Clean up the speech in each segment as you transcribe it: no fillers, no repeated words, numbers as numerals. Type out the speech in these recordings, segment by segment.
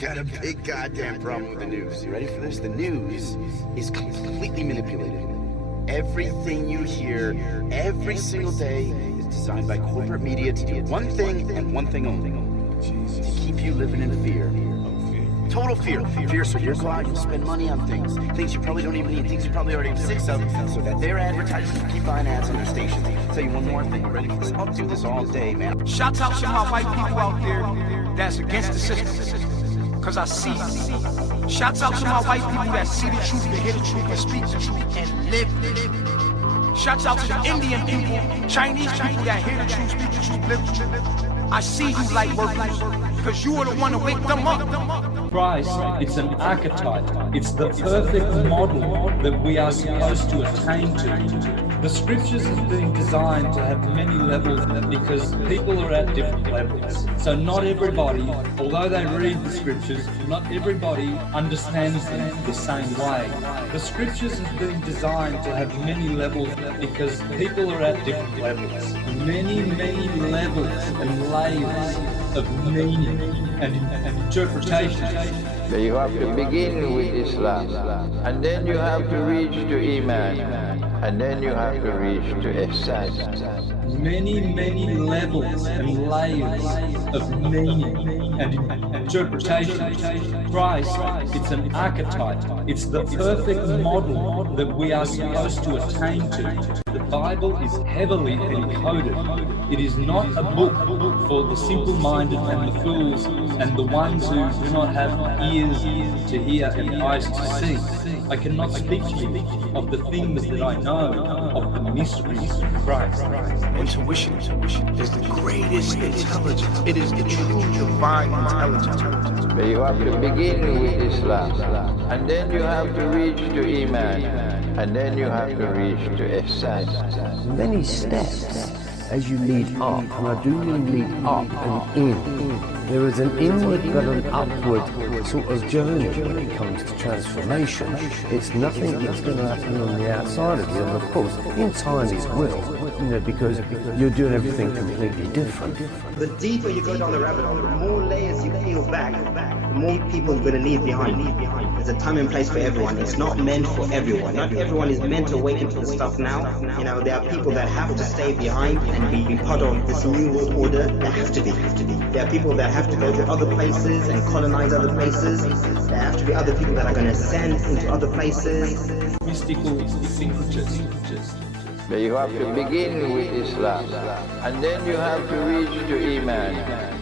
got a big goddamn problem with the news. You ready for this? The news is completely manipulated. Everything you hear every single day is designed by corporate media to do one thing and one thing only. To keep you living in fear. Total fear. Fear, so you'll go out and spend money on things you probably don't even need, things you probably already have six of, so that their advertisers can keep buying ads on their stations. I'll tell you one more thing. Ready for this? I'll do this all day, man. Shout out to my white people out there that's against the system, cause I see you. Shout out to my white people that see the truth, that hear the truth, and speak the truth, and live it. Shout out to the Indian people, Chinese people that hear the truth, speak the truth, live the truth. I see you light workers, cause you are the one to wake them up. Christ, it's an archetype. It's the perfect model that we are supposed to attain to. The scriptures have been designed to have many levels because people are at different levels. So not everybody, although they read the scriptures, not everybody understands them the same way. The scriptures have been designed to have many levels because people are at different levels. Many levels and layers of meaning and interpretation. So you have to begin with Islam, and then you have to reach to Iman, and then you have to reach to Ihsan. Many levels and layers of meaning and interpretation. Christ, it's an archetype. It's the perfect model that we are supposed to attain to. The Bible is heavily encoded. It is not a book for the simple-minded and the fools and the ones who do not have ears to hear and eyes to see. I cannot speak to you of the things that I know of the mysteries of Christ. Intuition is the greatest intelligence. It is the true divine intelligence. But you have to begin with Islam, and then you have to reach to Iman, and then you have to reach to Ihsan. Many steps as you lead up, and I do mean lead up and in. There is an inward but an upward sort of journey when it comes to transformation. It's nothing that's going to happen on the outside of you, and of course, in time it will, because you're doing everything completely different. The deeper you go down the rabbit hole, the more layers you peel back, the more people you're going to leave behind. There's a time and place for everyone. It's not meant for everyone. Not everyone is meant to awaken to this stuff now. There are people that have to stay behind and be part of this new world order. They have to be. There are people that have to go to other places and colonize other places. There have to be other people that are going to ascend into other places. Mystical signatures. But you have to begin with Islam, and then you have to reach to Iman,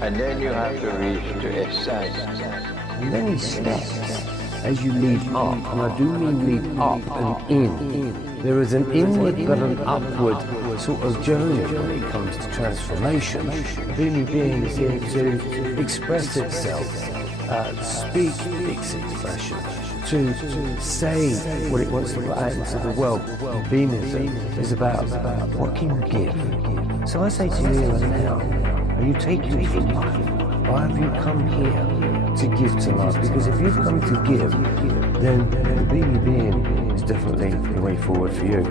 and then you have to reach to Ihsan. Many steps as you lead up, and I do mean lead up and in. There is an inward but an upward sort of journey when it comes to transformation. Being is here to express itself, speak its expression, to say what it wants to put out into the world. Beamism is about what can you give. So I say to you now, are you taking from life? Why have you come here to give to life? Because if you've come to give, then the being is definitely the way forward for you.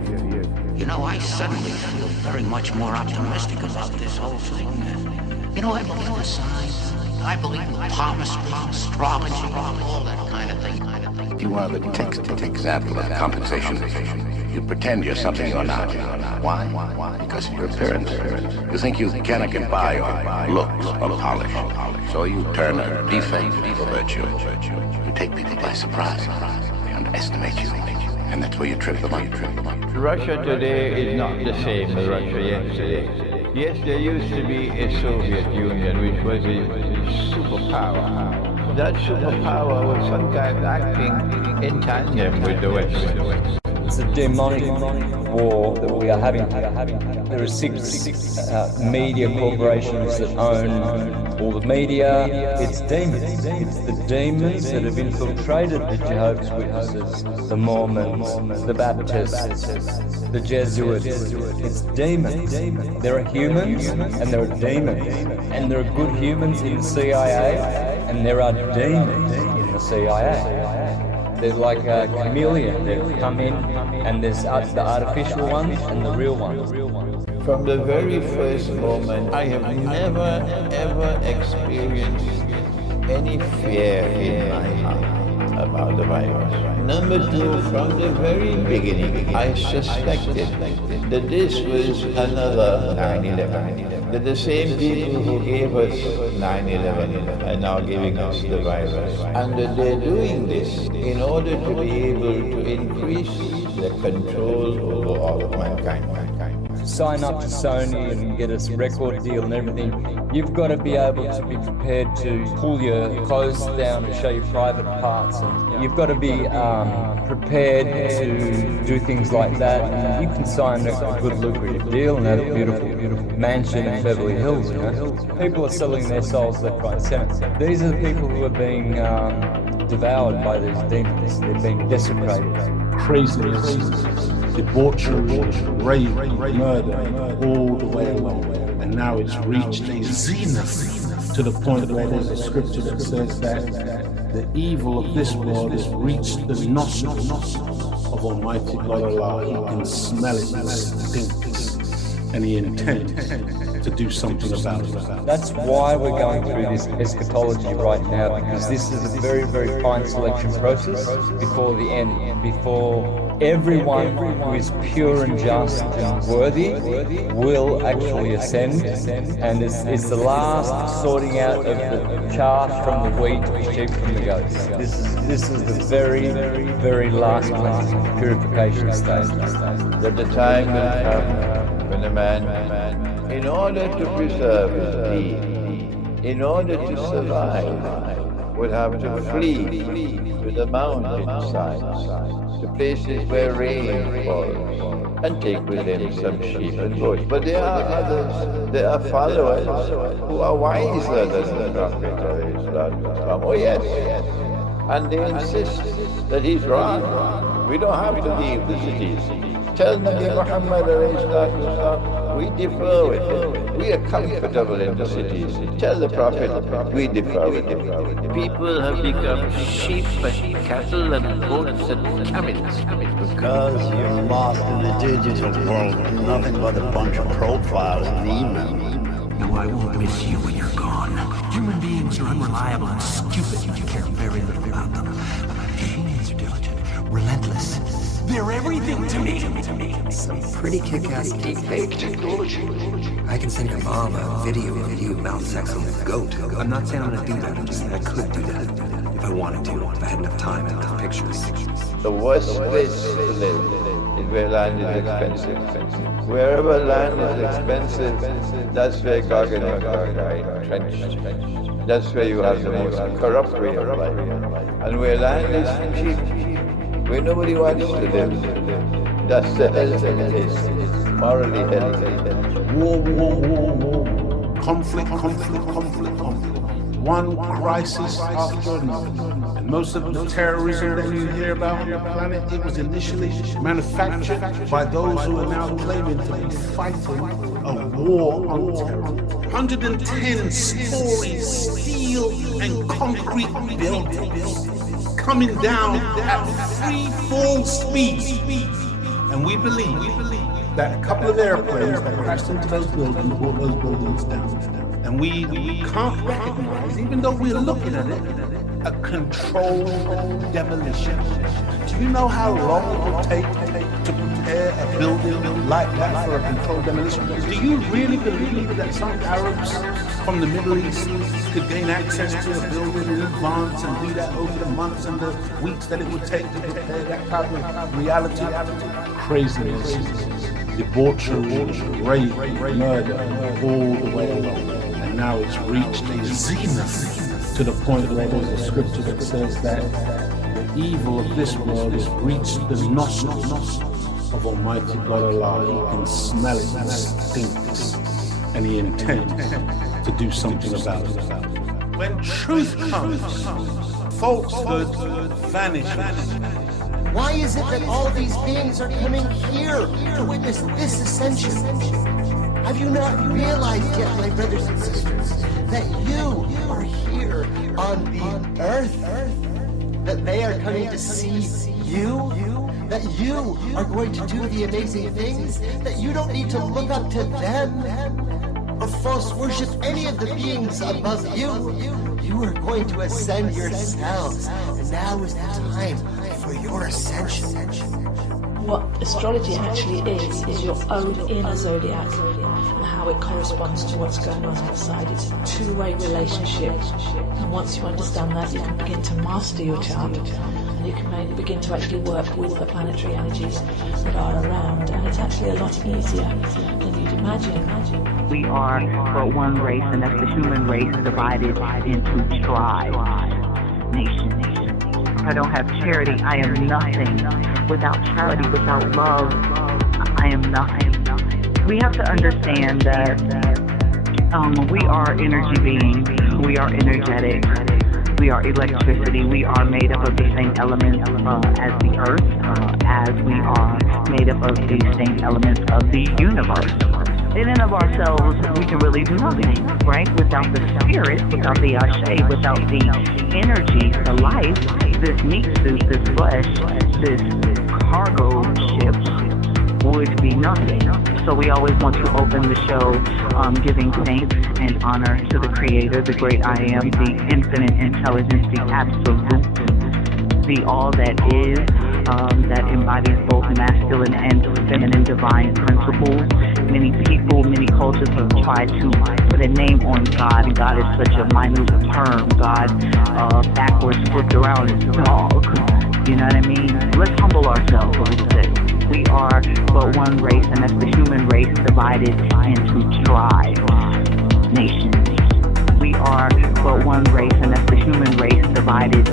I suddenly feel very much more optimistic about this whole thing. I believe in science. I believe in palmistry, astrology, all that kind of thing. You are the textbook example of compensation. You pretend you're something you're not. Why? Because of your appearance. You think you can get by on looks or polish. So you turn a defect into virtue. You take people by surprise. They underestimate you. And that's where you trip them up. Russia today is not the same as Russia yesterday. Yes, there used to be a Soviet Union, which was a superpower. That superpower was sometimes acting in tandem with the West. It's a demonic war that we are having. There are six media corporations that own all the media. It's demons. It's the demons that have infiltrated the Jehovah's Witnesses, the Mormons, the Baptists, the Jesuits. It's demons. There are humans and there are demons. And there are good humans in the CIA and there are demons in the CIA. They're like a chameleon. They come in, and there's the artificial ones and the real ones. From the very first moment, I have never ever experienced any fear in my heart about the virus. Number two, from the very beginning, I suspected that this was another 9/11. That the same people who gave us 9/11 are now giving us the virus. And that they're doing this in order to be able to increase their control over all of mankind. Sign up to Sony and get a record deal and everything, you've got to be able to be prepared to pull your clothes down and show your private parts. And you've got to be prepared to do things like that. And you can sign a good lucrative deal and have a beautiful, beautiful mansion in Beverly Hills. You know? People are selling their souls left, right, and center. These are the people who are being devoured by these demons. They're being desecrated. Craziness, debauchery, rape, murder, all the way along. And now it's reached a zenith to the point where there's a scripture that says that the evil of this world has reached the nostrils of Almighty God Allah. He can smell it, it stinks, and he intends to do something about it. That's why we're going through this eschatology right now, because this is a very, very fine selection process before the end, before everyone who is pure and just and worthy will actually ascend, and it's the last sorting out of the chaff from the wheat, the sheep from the goats. This is the very, very last cleansing, purification stage. That the time will come when a man, in order to preserve his deed, in order to survive, will have to flee to the mountainsides, to places where rain falls, and take with him some sheep and goats. But there are others, there are followers who are wiser than the Prophet of Islam. Oh yes, and they insist that he's wrong. We don't have to leave the cities. Tell Nabi Muhammad we differ with him. We are comfortable in the cities. Tell the Prophet we differ with him. People have become sheep and cattle and goats and camels. Because you're lost in the digital world, nothing but a bunch of profiles and emails. No, I won't miss you when you're gone. Human beings are unreliable and stupid. You care very little about them. Machines are diligent, relentless. They're everything to me. Some pretty kick-ass deepfake technology. I can send your mom a video of you mouth sexing a goat. I'm not saying I'm gonna do that. I'm just saying I could do that if I wanted to. If I had enough time and enough pictures. The worst place to live is where land is expensive. Wherever land is expensive, that's where Gog and Magog are entrenched. That's where you have the most corrupt way of life. And where land is cheap, where nobody wants to live, that's the hell morally healthy. War. Conflict. One crisis after another. And most of the terrorism that you hear about on the planet, it was initially manufactured by those who are now claiming to be fighting a war on terror. 110 stories, steel and concrete buildings coming down at free fall speed. And we believe that a couple of airplanes that crashed into those buildings brought those buildings down. And we can't recognize, even though we're looking at it, a controlled demolition. Do you know how long it will take to prepare a building like that for a controlled demolition? Do you really believe that some Arabs from the Middle East could gain access to a building in advance and do that over the months and the weeks that it would take to prepare that type of reality? Craziness, debauchery, rape, murder, all the way along. And now it's reached a zenith to the point where there's a scripture that says that the evil of this world has reached the nostrils of Almighty God Allah. He can smell it, it stinks, and he intends to do something about it. When truth comes, falsehood vanishes. Why is it that all these beings are coming here to witness this ascension? Have you not realized yet, my brothers and sisters, that you are here on the earth? That they are coming to see you? That you are going to do the amazing things? That you don't need to look up to them? or false worship any of the beings above you. You are going to ascend yourselves, and now is the time for your ascension. What astrology actually is your own inner zodiac and how it corresponds to what's going on outside. It's a two-way relationship, and once you understand that, you can begin to master your chart, and you can begin to actually work with the planetary energies that are around, and it's actually a lot easier than you'd imagine. We are but one race, and that's the human race divided into tribes, nations. I don't have charity, I am nothing. Without charity, without love, I am nothing. We have to understand that we are energy beings, we are energetic, we are electricity, we are made up of the same elements as the earth, as we are made up of the same elements of the universe. In and of ourselves, we can really do nothing, right? Without the spirit, without the ashe, without the energy, the life, this meat suit, this flesh, this cargo ship would be nothing. So we always want to open the show giving thanks and honor to the Creator, the great I Am, the infinite intelligence, the absolute, the all that is, that embodies both masculine and feminine divine principles. Many people, many cultures have tried to put a name on God, and God is such a minute term. God, backwards, flipped around, is dog. You know what I mean? Let's humble ourselves a little bit. We are but one race, and that's the human race divided into tribes, nations. We are but one race, and that's the human race divided